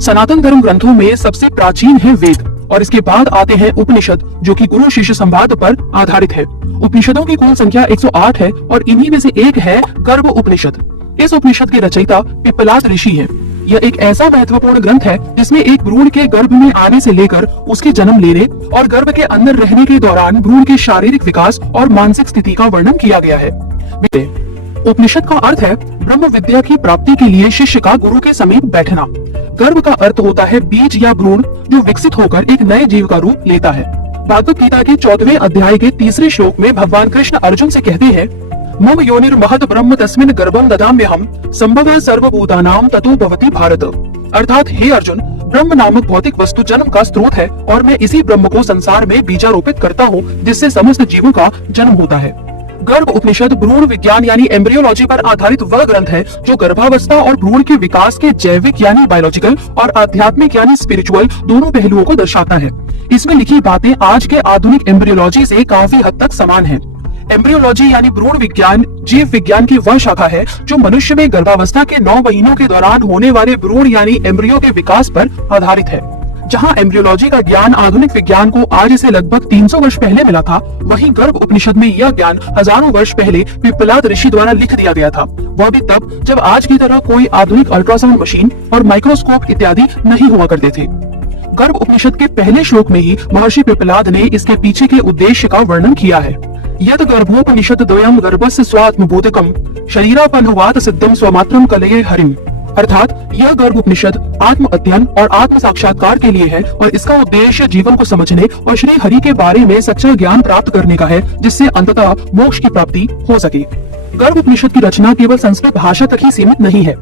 सनातन धर्म ग्रंथों में सबसे प्राचीन है वेद और इसके बाद आते हैं उपनिषद, जो कि गुरु शिष्य संवाद पर आधारित है। उपनिषदों की कुल संख्या 108 है और इन्हीं में से एक है गर्भ उपनिषद। इस उपनिषद के रचयिता पिप्पलाद ऋषि हैं। यह एक ऐसा महत्वपूर्ण ग्रंथ है जिसमें एक भ्रूण के गर्भ में आने से लेकर उसके जन्म लेने और गर्भ के अंदर रहने के दौरान भ्रूण के शारीरिक विकास और मानसिक स्थिति का वर्णन किया गया है। उपनिषद का अर्थ है ब्रह्म विद्या की प्राप्ति के लिए शिष्य का गुरु के समीप बैठना। गर्भ का अर्थ होता है बीज या भ्रूण जो विकसित होकर एक नए जीव का रूप लेता है। भागवत गीता के 14वें अध्याय के 3रे श्लोक में भगवान कृष्ण अर्जुन से कहते हैं, मम योनिर्महत ब्रह्म तस्मिन् गर्भं ददाम्यहम् संभवः सर्वभूतानां ततो भवति भारत। अर्थात हे अर्जुन, ब्रह्म नामक भौतिक वस्तु जन्म का स्रोत है और मैं इसी ब्रह्म को संसार में बीजारोपित करता हूँ जिससे समस्त जीवों का जन्म होता है। गर्भ उपनिषद भ्रूण विज्ञान यानी एम्ब्रियोलॉजी पर आधारित वह ग्रंथ है जो गर्भावस्था और भ्रूण के विकास के जैविक यानी बायोलॉजिकल और आध्यात्मिक यानी स्पिरिचुअल दोनों पहलुओं को दर्शाता है। इसमें लिखी बातें आज के आधुनिक एम्ब्रियोलॉजी से काफी हद तक समान हैं। एम्ब्रियोलॉजी यानी भ्रूण विज्ञान जीव विज्ञान की वह शाखा है जो मनुष्य में गर्भावस्था के 9 महीनों के दौरान होने वाले भ्रूण यानी एम्ब्रियो के विकास पर आधारित है। जहां एम्ब्रियोलॉजी का ज्ञान आधुनिक विज्ञान को आज से लगभग 300 वर्ष पहले मिला था, वहीं गर्भ उपनिषद में यह ज्ञान हजारों वर्ष पहले पिप्पलाद ऋषि द्वारा लिख दिया गया था। वह भी तब जब आज की तरह कोई आधुनिक अल्ट्रासाउंड मशीन और माइक्रोस्कोप इत्यादि नहीं हुआ करते थे। गर्भ उपनिषद के पहले श्लोक में ही महर्षि पिप्पलाद ने इसके पीछे के उद्देश्य का वर्णन किया है। यद गर्भोपनिषद द्वयम् गर्भस्य स्वात्मबोधकम् शरीरापनवात सिद्धम स्वमात्रम कलये हरिम। अर्थात यह गर्भ उपनिषद आत्म अध्ययन और आत्म साक्षात्कार के लिए है और इसका उद्देश्य जीवन को समझने और श्री हरि के बारे में सच्चा ज्ञान प्राप्त करने का है, जिससे अंततः मोक्ष की प्राप्ति हो सके। गर्भ उपनिषद की रचना केवल संस्कृत भाषा तक ही सीमित नहीं है।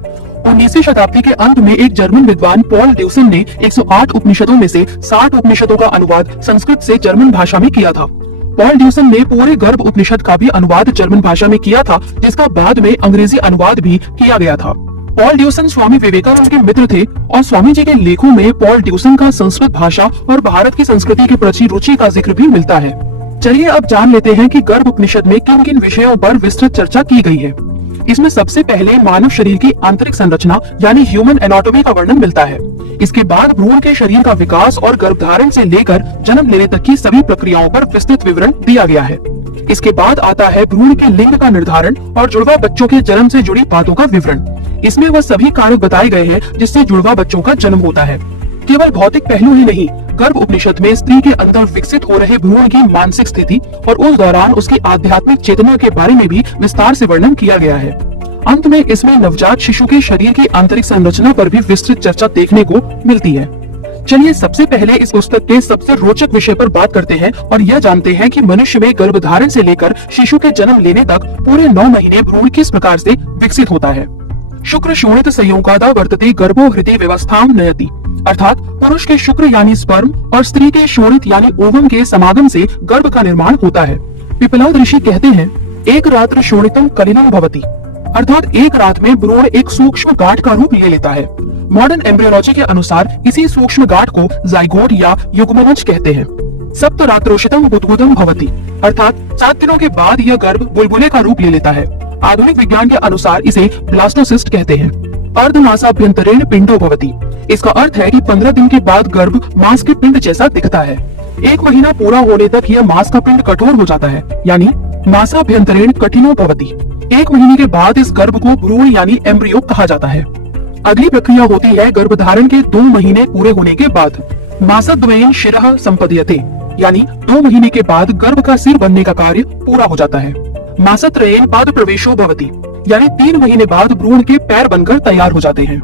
19वीं शताब्दी के अंत में एक जर्मन विद्वान पॉल ड्यूसन ने 108 उपनिषदों में से 60 उपनिषदों का अनुवाद संस्कृत से जर्मन भाषा में किया था। पॉल ड्यूसन ने पूरे गर्भ उपनिषद का भी अनुवाद जर्मन भाषा में किया था, जिसका बाद में अंग्रेजी अनुवाद भी किया गया था। पॉल ड्यूसन स्वामी विवेकानंद के मित्र थे और स्वामी जी के लेखों में पॉल ड्यूसन का संस्कृत भाषा और भारत की संस्कृति के प्रति रुचि का जिक्र भी मिलता है। चलिए अब जान लेते हैं कि गर्भ उपनिषद में किन किन विषयों पर विस्तृत चर्चा की गई है। इसमें सबसे पहले मानव शरीर की आंतरिक संरचना यानी ह्यूमन एनाटॉमी का वर्णन मिलता है। इसके बाद भ्रूण के शरीर का विकास और गर्भधारण से लेकर जन्म लेने तक की सभी प्रक्रियाओं पर विस्तृत विवरण दिया गया है। इसके बाद आता है भ्रूण के लिंग का निर्धारण और जुड़वा बच्चों के जन्म से जुड़ी बातों का विवरण। इसमें वह सभी कारक बताए गए हैं जिससे जुड़वा बच्चों का जन्म होता है। केवल भौतिक पहलू ही नहीं, गर्भ उपनिषद में स्त्री के अंदर विकसित हो रहे भ्रूण की मानसिक स्थिति और उस दौरान उसकी आध्यात्मिक चेतना के बारे में भी विस्तार से वर्णन किया गया है। अंत में इसमें नवजात शिशु के शरीर की आंतरिक संरचना पर भी विस्तृत चर्चा देखने को मिलती है। चलिए सबसे पहले इस पुस्तक के सबसे रोचक विषय पर बात करते हैं और यह जानते हैं कि मनुष्य में गर्भधारण से लेकर शिशु के जन्म लेने तक पूरे 9 महीने भ्रूण किस प्रकार से विकसित होता है। शुक्र शोणित संयोगादा वर्तते गर्भो हृदय व्यवस्थाम नयति। अर्थात पुरुष के शुक्र यानी स्पर्म और स्त्री के शोणित यानी ओवम के समागम से गर्भ का निर्माण होता है। पिप्पलाद ऋषि कहते हैं, एक रात्र शोणितम कलिनम भवति। अर्थात एक रात में भ्रूण एक सूक्ष्म गांठ का रूप ले लेता है। मॉडर्न एम्ब्रियोलॉजी के अनुसार इसी सूक्ष्म गांठ को जाइगोट या युग्मनज कहते हैं। सप्त रात्रोषितम बुद्बुदम भवति। अर्थात 7 दिनों के बाद यह गर्भ बुलबुले का रूप ले लेता है। आधुनिक विज्ञान के अनुसार इसे ब्लास्टोसिस्ट कहते हैं। अर्धमासाभ्यंतरेण पिंडो भवति। इसका अर्थ है कि 15 दिन के बाद गर्भ मांस के पिंड जैसा दिखता है। 1 महीना पूरा होने तक यह मांस का पिंड कठोर हो जाता है, यानी मासाभ्यंतरेण कठिनो भवति। 1 महीने के बाद इस गर्भ को भ्रूण यानी एम्ब्रियो कहा जाता है। अगली प्रक्रिया होती है गर्भधारण के 2 महीने पूरे होने के बाद। मासद्वयेन शिरः संपद्यते, यानी 2 महीने के बाद गर्भ का सिर बनने का कार्य पूरा हो जाता है। मासत्रयेन पाद प्रवेशो भवति, यानी 3 महीने बाद भ्रूण के पैर बनकर तैयार हो जाते हैं।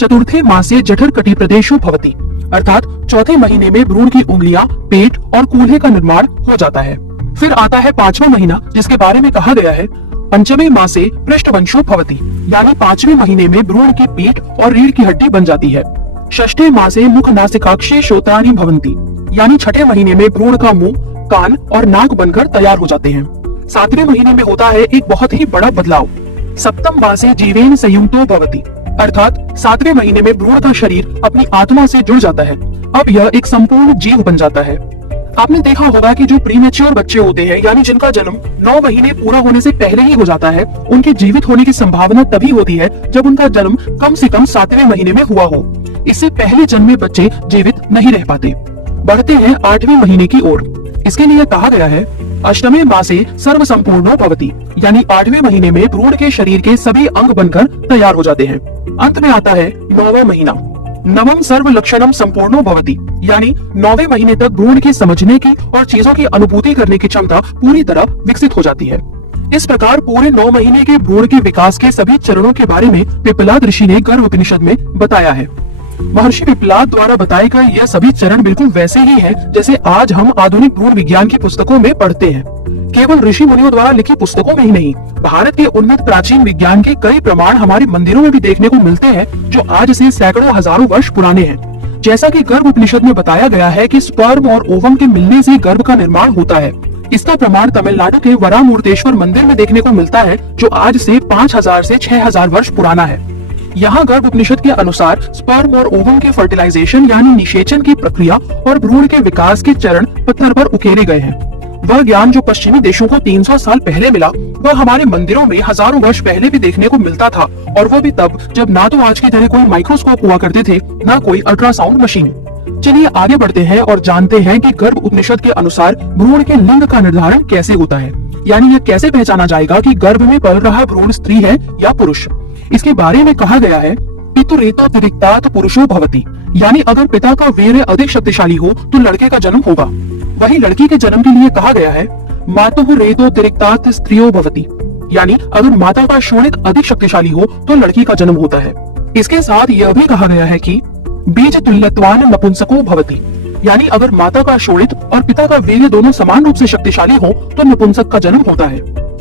चतुर्थे मासे जठर कटी प्रदेशो भवति। अर्थात 4थे महीने में भ्रूण की उंगलियां, पेट और कूल्हे का निर्माण हो जाता है। फिर आता है 5वां महीना, जिसके बारे में कहा गया है, पंचमे मासे पृष्ठवंशो भवति, यानी 5वें महीने में भ्रूण की पीठ और रीढ़ की हड्डी बन जाती है। षष्ठे मासे मुख नासिकाक्षे श्रोत्राणि भवन्ति, यानी 6ठे महीने में भ्रूण का मुंह, कान और नाक बनकर तैयार हो जाते हैं। 7वें महीने में होता है एक बहुत ही बड़ा बदलाव। सप्तम मासे जीवेन संयुक्तो भवति। अर्थात 7वें महीने में भ्रूण का शरीर अपनी आत्मा से जुड़ जाता है। अब यह एक संपूर्ण जीव बन जाता है। आपने देखा होगा कि जो प्रीमेच्योर बच्चे होते हैं, यानी जिनका जन्म 9 महीने पूरा होने से पहले ही हो जाता है, उनके जीवित होने की संभावना तभी होती है जब उनका जन्म कम से कम 7वें महीने में हुआ हो। इससे पहले जन्मे बच्चे जीवित नहीं रह पाते। बढ़ते हैं 8वें महीने की ओर। इसके लिए कहा गया है अष्टमे मासे सर्व संपूर्णो भवति, यानी 8वें महीने में भ्रूण के शरीर के सभी अंग बनकर तैयार हो जाते हैं। अंत में आता है 9वां महीना, नवम सर्व लक्षणम संपूर्णो भवति, यानी 9वें महीने तक भ्रूण की समझने की और चीजों की अनुभूति करने की क्षमता पूरी तरह विकसित हो जाती है। इस प्रकार पूरे 9 महीने के भ्रूण के विकास के सभी चरणों के बारे में पिप्पलाद ऋषि ने गर्भ उपनिषद में बताया है। महर्षि पिप्पलाद द्वारा बताए गए यह सभी चरण बिल्कुल वैसे ही हैं जैसे आज हम आधुनिक भ्रूण विज्ञान की पुस्तकों में पढ़ते हैं। केवल ऋषि मुनियों द्वारा लिखी पुस्तकों में ही नहीं, भारत के उन्नत प्राचीन विज्ञान के कई प्रमाण हमारे मंदिरों में भी देखने को मिलते हैं, जो आज से सैकड़ों हजारों वर्ष पुराने हैं। जैसा कि गर्भ उपनिषद में बताया गया है कि स्पर्म और ओवम के मिलने से गर्भ का निर्माण होता है। इसका प्रमाण तमिलनाडु के वरामूर्तेश्वर मंदिर में देखने को मिलता है, जो आज से 5000 से 6000 वर्ष पुराना है। यहाँ गर्भ उपनिषद के अनुसार स्पर्म और ओवम के फर्टिलाइजेशन यानी निषेचन की प्रक्रिया और भ्रूण के विकास के चरण पत्थर पर उकेरे गए हैं। वह ज्ञान जो पश्चिमी देशों को 300 साल पहले मिला, वह हमारे मंदिरों में हजारों वर्ष पहले भी देखने को मिलता था, और वो भी तब जब ना तो आज की तरह कोई माइक्रोस्कोप हुआ करते थे, ना कोई अल्ट्रासाउंड मशीन। चलिए आगे बढ़ते हैं और जानते हैं कि गर्भ उपनिषद के अनुसार भ्रूण के लिंग का निर्धारण कैसे होता है, यानी यह कैसे पहचाना जाएगा कि गर्भ में पल रहा भ्रूण स्त्री है या पुरुष। इसके बारे में कहा गया है पितुरेतो तिरिक्तात् पुरुषो भवति, यानी अगर पिता का वीर्य अधिक शक्तिशाली हो तो लड़के का जन्म होगा। वही लड़की के जन्म के लिए कहा गया है मातुः रेतो तिरिक्तात् स्त्रियो भवति, यानी अगर माता का शोणित अधिक शक्तिशाली हो तो लड़की का जन्म होता है। इसके साथ यह भी कहा गया है कि बीज तुल्यत्वान नपुंसको भवति, यानी अगर माता का शोणित और पिता का वीर्य दोनों समान रूप से शक्तिशाली हो तो नपुंसक का जन्म होता है।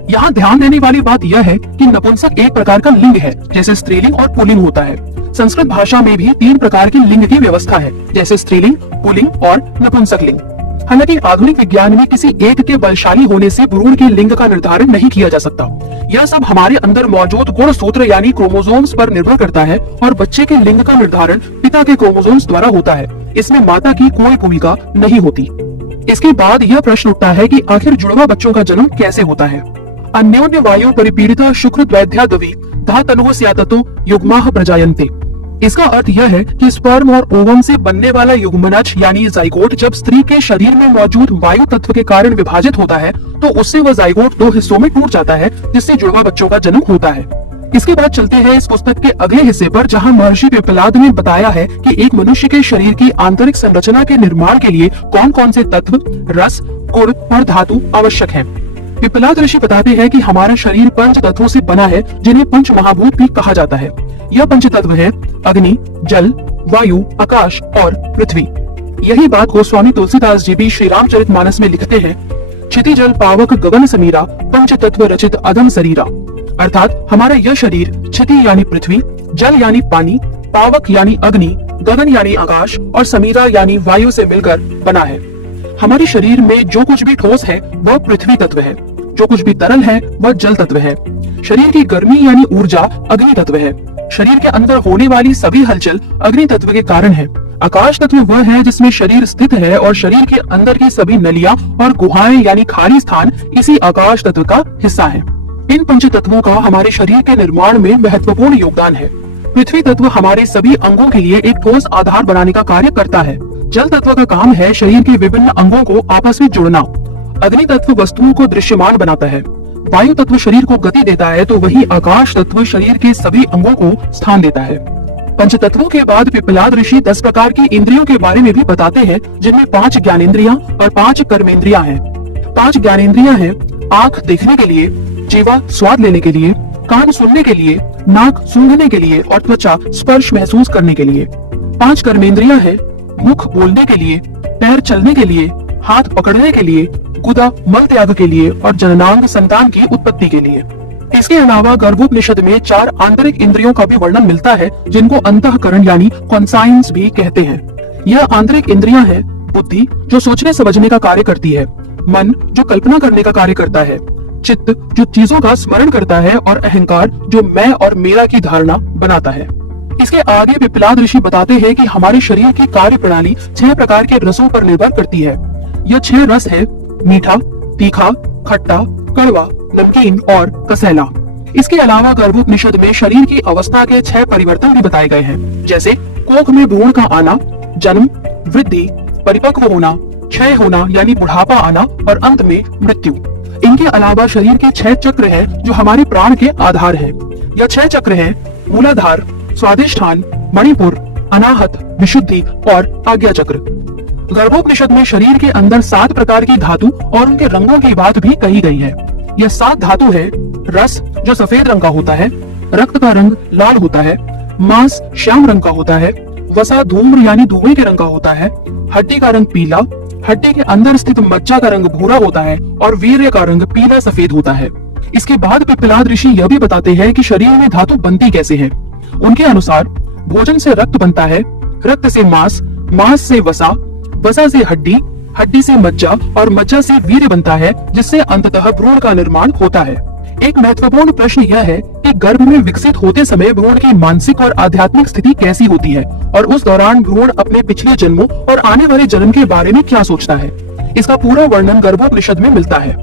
यहाँ ध्यान देने वाली बात यह है कि नपुंसक एक प्रकार का लिंग है, जैसे स्त्रीलिंग और पुल्लिंग होता है। संस्कृत भाषा में भी 3 प्रकार के लिंग की व्यवस्था है, जैसे स्त्रीलिंग, पुल्लिंग और नपुंसक लिंग। हालांकि आधुनिक विज्ञान में किसी एक के बलशाली होने से भ्रूण के लिंग का निर्धारण नहीं किया जा सकता। यह सब हमारे अंदर मौजूद गुणसूत्र यानी क्रोमोसोम्स पर निर्भर करता है, और बच्चे के लिंग का निर्धारण पिता के क्रोमोसोम्स द्वारा होता है। इसमें माता की कोई भूमिका नहीं होती। इसके बाद यह प्रश्न उठता है कि आखिर जुड़वा बच्चों का जन्म कैसे होता है। अन्योन्य वायु परिपीड़िता शुक्र द्वैध्यादवि धा तनुः स्याततो युग्माः प्रजायन्ते। इसका अर्थ यह है कि स्पर्म और ओवम से बनने वाला युग्मनज यानी जाइगोट जब स्त्री के शरीर में मौजूद वायु तत्व के कारण विभाजित होता है, तो उससे वह जाइगोट 2 हिस्सों में टूट जाता है, जिससे जुड़वा बच्चों का जन्म होता है। इसके बाद चलते हैं इस पुस्तक के अगले हिस्से पर, जहां महर्षि पिप्पलाद ने बताया है कि एक मनुष्य के शरीर की आंतरिक संरचना के निर्माण के लिए कौन कौन से तत्व, रस, गुण और धातु आवश्यक हैं। पिप्पलाद ऋषि बताते हैं कि हमारा शरीर 5 तत्वों से बना है, जिन्हें पंच महाभूत भी कहा जाता है। यह 5 तत्व है अग्नि, जल, वायु, आकाश और पृथ्वी। यही बात गोस्वामी तुलसीदास जी भी श्री रामचरितमानस में लिखते हैं, क्षिति जल पावक गगन समीरा पंच तत्व रचित अधम शरीरा। अर्थात हमारा यह शरीर क्षिति यानी पृथ्वी, जल यानी पानी, पावक यानी अग्नि, गगन यानी आकाश और समीरा यानी वायु से मिलकर बना है। हमारे शरीर में जो कुछ भी ठोस है वह पृथ्वी तत्व है, जो कुछ भी तरल है वह जल तत्व है। शरीर की गर्मी यानी ऊर्जा अग्नि तत्व है। शरीर के अंदर होने वाली सभी हलचल अग्नि तत्व के कारण है। आकाश तत्व वह है जिसमें शरीर स्थित है, और शरीर के अंदर की सभी नलियां और गुहाएं यानी खाली स्थान इसी आकाश तत्व का हिस्सा है। इन 5 तत्वों का हमारे शरीर के निर्माण में महत्वपूर्ण योगदान है। पृथ्वी तत्व हमारे सभी अंगों के लिए एक ठोस आधार बनाने का कार्य करता है। जल तत्व का काम है शरीर के विभिन्न अंगों को आपस में जोड़ना। अग्नि तत्व वस्तुओं को दृश्यमान बनाता है। वायु तत्व शरीर को गति देता है, तो वही आकाश तत्व शरीर के सभी अंगों को स्थान देता है। पंच तत्वों के बाद पिप्पलाद ऋषि 10 प्रकार की इंद्रियों के बारे में भी बताते हैं, जिनमें 5 ज्ञानेंद्रियां और 5 कर्मेंद्रियां हैं। 5 ज्ञानेंद्रियां हैं आंख देखने के लिए, जीवा स्वाद लेने के लिए, कान सुनने के लिए, नाक सूंघने के लिए और त्वचा स्पर्श महसूस करने के लिए। 5 कर्मेंद्रियां हैं मुख बोलने के लिए, पैर चलने के लिए, हाथ पकड़ने के लिए, गुदा मल त्याग के लिए और जननांग संतान की उत्पत्ति के लिए। इसके अलावा गर्भोपनिषद में 4 आंतरिक इंद्रियों का भी वर्णन मिलता है, जिनको अंतःकरण यानी कॉन्साइंस भी कहते हैं। यह आंतरिक इंद्रियां हैं बुद्धि जो सोचने समझने का कार्य करती है, मन जो कल्पना करने का कार्य करता है, चित्त जो चीजों का स्मरण करता है और अहंकार जो मैं और मेरा की धारणा बनाता है। इसके आगे पिप्पलाद ऋषि बताते हैं कि हमारे शरीर की कार्य प्रणाली 6 प्रकार के रसों पर निर्भर करती है। यह 6 रस है मीठा, तीखा, खट्टा, कड़वा, नमकीन और कसैला। इसके अलावा गर्भोपनिषद में शरीर की अवस्था के 6 परिवर्तन भी बताए गए हैं, जैसे कोख में भ्रूण का आना, जन्म, वृद्धि, परिपक्व होना, क्षय होना यानी बुढ़ापा आना और अंत में मृत्यु। इनके अलावा शरीर के 6 चक्र हैं जो हमारे प्राण के आधार हैं। यह 6 चक्र हैं मूलाधार, स्वादिष्ठान, मणिपुर, अनाहत, विशुद्धि और आज्ञा चक्र। गर्भोपनिषद में शरीर के अंदर 7 प्रकार की धातु और उनके रंगों की बात भी कही गई है। यह 7 धातु है रस जो सफेद रंग का होता है, रक्त का रंग लाल होता है, मांस श्याम रंग का होता है, वसा धूम्र यानी धुएं के रंग का होता है, हड्डी का रंग पीला, हड्डी के अंदर स्थित मज्जा का रंग भूरा होता है और वीर्य का रंग पीला सफेद होता है। इसके बाद पिप्पलाद ऋषि यह भी बताते हैं कि शरीर में धातु बनती कैसे है। उनके अनुसार भोजन से रक्त बनता है, रक्त से मांस, मांस से वसा, वसा से हड्डी, हड्डी से मज्जा और मज्जा से वीर्य बनता है, जिससे अंततः भ्रूण का निर्माण होता है। एक महत्वपूर्ण प्रश्न यह है कि गर्भ में विकसित होते समय भ्रूण की मानसिक और आध्यात्मिक स्थिति कैसी होती है और उस दौरान भ्रूण अपने पिछले जन्मों और आने वाले जन्म के बारे में क्या सोचता है। इसका पूरा वर्णन गर्भोपनिषद में मिलता है।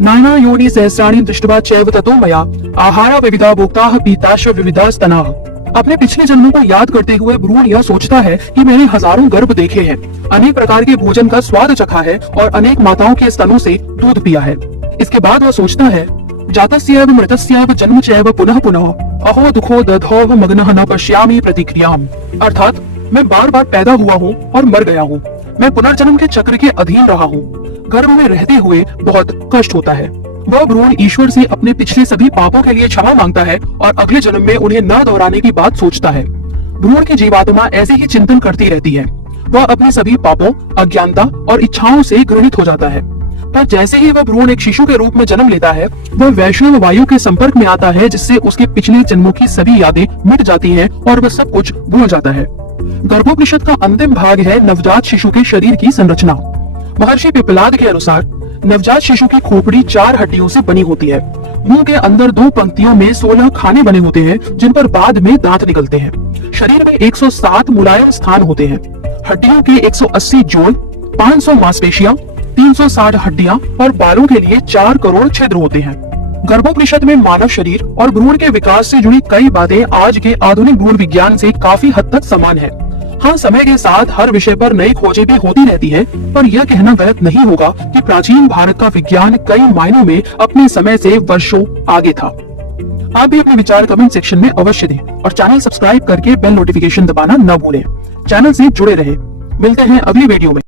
नाना योनि सहस्राणि दृष्ट्वा चैव ततो मया आहारा विविधा भोक्ताः पीताश्च विविधा स्तनाः। अपने पिछले जन्मों को याद करते हुए भ्रूण यह सोचता है कि मैंने हजारों गर्भ देखे हैं, अनेक प्रकार के भोजन का स्वाद चखा है और अनेक माताओं के स्तनों से दूध पिया है। इसके बाद वह सोचता है जातस्यैव मृतस्यैव जन्म चैव पुनः पुनः अहो दुखो दधो मग्नः न पश्यामि प्रतिक्रियाम्। अर्थात मैं बार बार पैदा हुआ हूँ और मर गया हूँ, मैं पुनर्जन्म के चक्र के अधीन रहा हूँ, गर्भ में रहते हुए बहुत कष्ट होता है। वह भ्रूण ईश्वर से अपने पिछले सभी पापों के लिए क्षमा मांगता है और अगले जन्म में उन्हें न दोहराने की बात सोचता है। भ्रूण की जीवात्मा ऐसे ही चिंतन करती रहती है। वह अपने सभी पापों, अज्ञानता और इच्छाओं से घृणित हो जाता है। पर जैसे ही वह भ्रूण एक शिशु के रूप में जन्म लेता है, वह वैष्णव वायु के संपर्क में आता है, जिससे उसके पिछले जन्मों की सभी यादें मिट जाती हैं और वह सब कुछ भूल जाता है। गर्भोपनिषद का अंतिम भाग है नवजात शिशु के शरीर की संरचना। महर्षि पिप्पलाद के अनुसार नवजात शिशु की खोपड़ी 4 हड्डियों से बनी होती है। मुंह के अंदर 2 पंक्तियों में 16 खाने बने होते हैं, जिन पर बाद में दांत निकलते हैं। शरीर में 107 मुलायम स्थान होते हैं। हड्डियों के 180 जोड़, 500 मांसपेशियां, 360 हड्डियां और बालों के लिए 4 करोड़ छिद्र होते हैं। गर्भोपनिषद में मानव शरीर और भ्रूण के विकास से जुड़ी कई बातें आज के आधुनिक भ्रूण विज्ञान से काफी हद तक समान है। हाँ, समय के साथ हर विषय पर नई खोजें भी होती रहती है, पर यह कहना गलत नहीं होगा कि प्राचीन भारत का विज्ञान कई मायनों में अपने समय से वर्षों आगे था। आप भी अपने विचार कमेंट सेक्शन में अवश्य दें और चैनल सब्सक्राइब करके बेल नोटिफिकेशन दबाना न भूलें। चैनल से जुड़े रहें। मिलते हैं अगली वीडियो में।